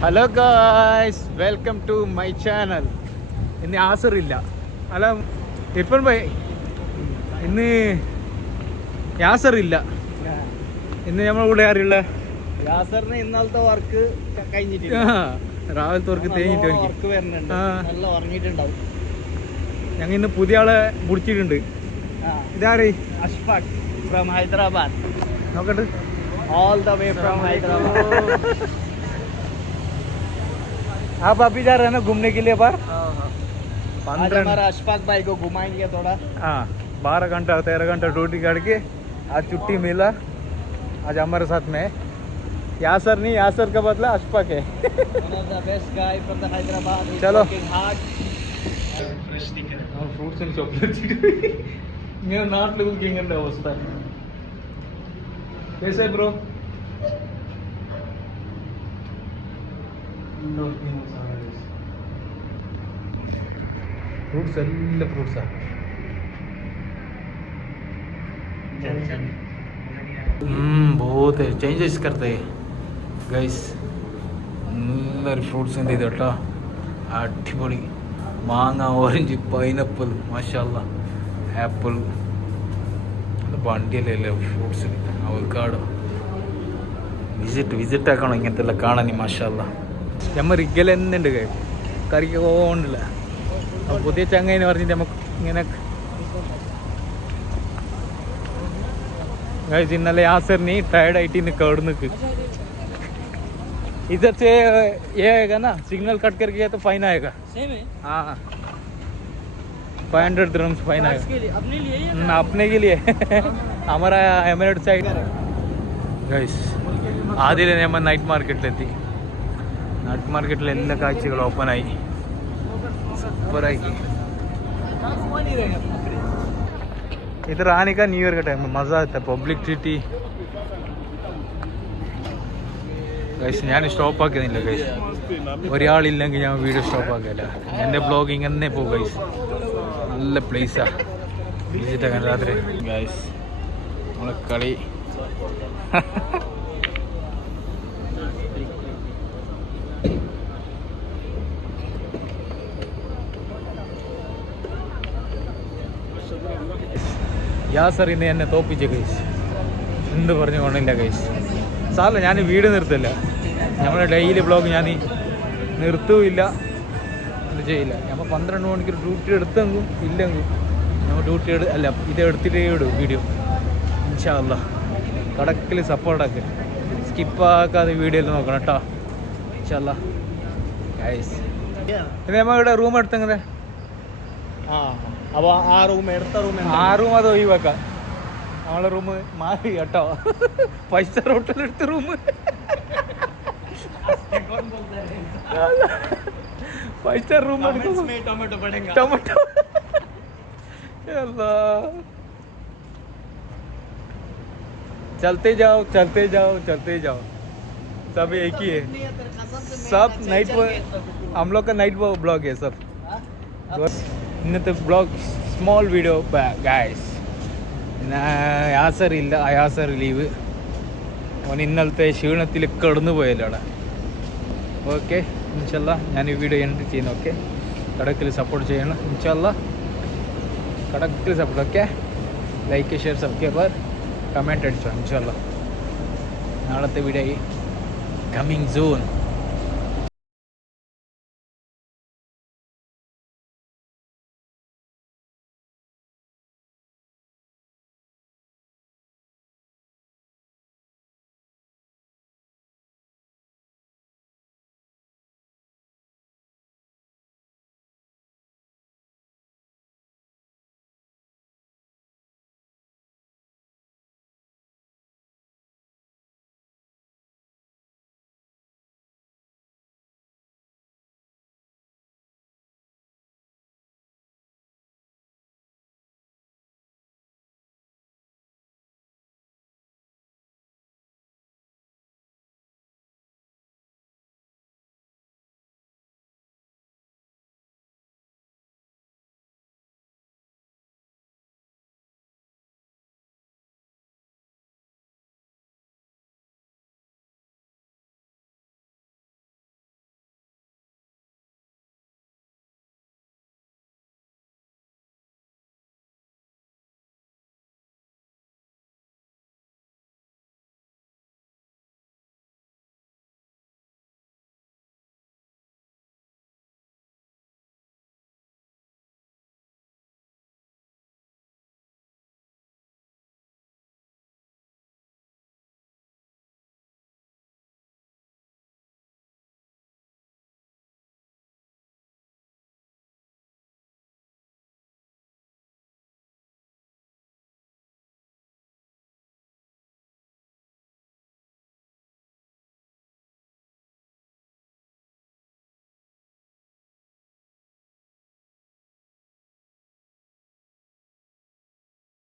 Hello guys, welcome to my channel. ഇന്ന് യാസറില്ല. അല്ല ഇർഫാൻ ഭായ്, ഇന്ന് യാസറില്ല. ഇന്ന് നമ്മളിവിടെ ആരുള്ള യാസറിന് ഇന്നലത്തെ വർക്ക് കഴിഞ്ഞിട്ടില്ല. രാവിലത്തെ വർക്ക് തേഞ്ഞിട്ട് വർക്ക് വരുന്നുണ്ട്, നല്ല ഉറങ്ങിയിട്ടുണ്ടാവും. ഞങ്ങൾ ഇന്ന് പുതിയ ആളെ മുടിച്ചിട്ടുണ്ട്. ഇതാരേ? അഷ്ഫാഖ് ഫ്രം ഹൈദരാബാദ്. നോക്കട്ടെ, all the way from Hyderabad. आप अभी जा रहे हैं ना घूमने के लिए बाहर? आज हमारा अशफाक भाई को घुमाएंगे थोड़ा. हाँ, 12 घंटा 13 घंटा ड्यूटी करके आज छुट्टी मिला. आज हमारे साथ में यासर नहीं, यासर का बदला अशफाक है. One of the best guy from the Hyderabad. He's चलो. working hard. Fruits and chocolate ഇങ്ങനെ നാട്ടിൽ കുക്കിങ്ങിൻ്റെ അവസ്ഥ. कैसे ब्रो? फ्रूट्स एल्ला फ्रूट्स बहुत चेंजेस करते हैं ഗൈസ്. നല്ലൊരു ഫ്രൂട്ട്സിൻ്റെ ഇത് കേട്ടോ, അടിപൊളി. മാങ്ങ, ഓറഞ്ച്, പൈനാപ്പിൾ, മാഷാല്ലാ, ആപ്പിൾ, വണ്ടിയല്ലേ ഫ്രൂട്ട്സ്. അവക്കാടോ വിസിറ്റ് ആക്കണം ഇങ്ങനത്തെ എല്ലാം കാണാൻ. മാഷാല്ലാ, നമ്മൾ റിഗൽ തന്നെ ഉണ്ട് കറിക്ക് പോകണ്ടില്ല. പുതിയ ചങ്ങേനെ പറഞ്ഞിട്ട് നമുക്ക് ഇങ്ങനെ ഗൈസ്. ഇന്നലെ യാസറിന് ടയർഡ് ആയിട്ട് ഇന്ന് കേട് നിൽക്ക്. इधर से ये आएगा ना, सिग्नल कट कर गया तो फाइन आएगा. सेम है. हाँ, 500 dirhams फाइन आएगा. अपने लिए अपने के लिए. हमारा एमिरेट साइड ഗൈസ്. ആദ്യം നമ്മൾ നൈറ്റ് മാർക്കറ്റിലെത്തി. നൈറ്റ് മാർക്കറ്റിൽ എല്ലാ കാഴ്ചകളും ഓപ്പണായി, സൂപ്പറായി. इधर आने का न्यू ईयर का टाइम मज़ा आता है. Public city guys. ഞാൻ സ്റ്റോപ്പ് ആക്കുന്നില്ല ഗൈസ്. ഒരാളില്ലെങ്കിൽ ഞാൻ വീഡിയോ സ്റ്റോപ്പ് ആക്കില്ല. എൻ്റെ ബ്ലോഗ് ഇങ്ങനെ പോകും ഗൈസ്. നല്ല പ്ലേസാണ് വിസിറ്റ് ആക്കാൻ രാത്രി ഗൈസ്. നമ്മളെ കളി യാസർ ഇന്ന് എന്നെ തോപ്പിച്ച ഗൈസ്. എന്ത് പറഞ്ഞു കൊണ്ടില്ല ഗൈസ്. സാറില്ല, ഞാൻ വീഡിയോ നിർത്തില്ല. നമ്മുടെ ഡെയിലി ബ്ലോഗ് ഞാൻ നിർത്തുമില്ല, ഇത് ചെയ്യില്ല. നമ്മൾ 12 മണിക്കൂർ ഡ്യൂട്ടി എടുത്തെങ്കും ഇല്ലെങ്കും നമ്മൾ ഡ്യൂട്ടി അല്ല ഇത് എടുത്തിട്ടേ ഇടും വീഡിയോ. ഇൻഷാ അല്ലാ കടക്കിൽ സപ്പോർട്ടാക്ക്, സ്കിപ്പാക്കാതെ വീഡിയോയിൽ നോക്കണം കേട്ടോ. ഇൻഷാ അല്ലാ ഗൈസ്. ഇത് നമ്മളിവിടെ റൂം എടുത്തെങ്ങനെ അപ്പോൾ ആ റൂം അത് ഒഴിവാക്കാം. നമ്മളെ റൂം മാറി കേട്ടോ. 5 സ്റ്റാർ ഹോട്ടൽ എടുത്ത റൂം. 5 स्टार रूम में टोमेटो पड़ेगा. टोमेटो अल्लाह. चलते जाओ चलते जाओ चलते जाओ, सब एक ही है. सब नाइट हम लोग का नाइट ब्लॉग है सब. इन्नते blog small video guys. Yasar ഇല്ല, യാസർ ലീവ്. അവൻ ഇന്നലത്തെ ക്ഷീണത്തിൽ കിടന്നു പോയല്ലോ അവിടെ. ഓക്കെ, ഇൻഷാല്ലാ ഞാൻ ഈ വീഡിയോ എൻഡ് ചെയ്യുന്നു. ഓക്കെ, കടക്കിൽ സപ്പോർട്ട് ചെയ്യണം ഇൻഷാല്ലാ. കടക്കിൽ support. Okay, like share subscriber comment അടിച്ചോ ഇൻഷാല്ലാ. നാളത്തെ വീഡിയോ കമ്മിങ് സൂൺ.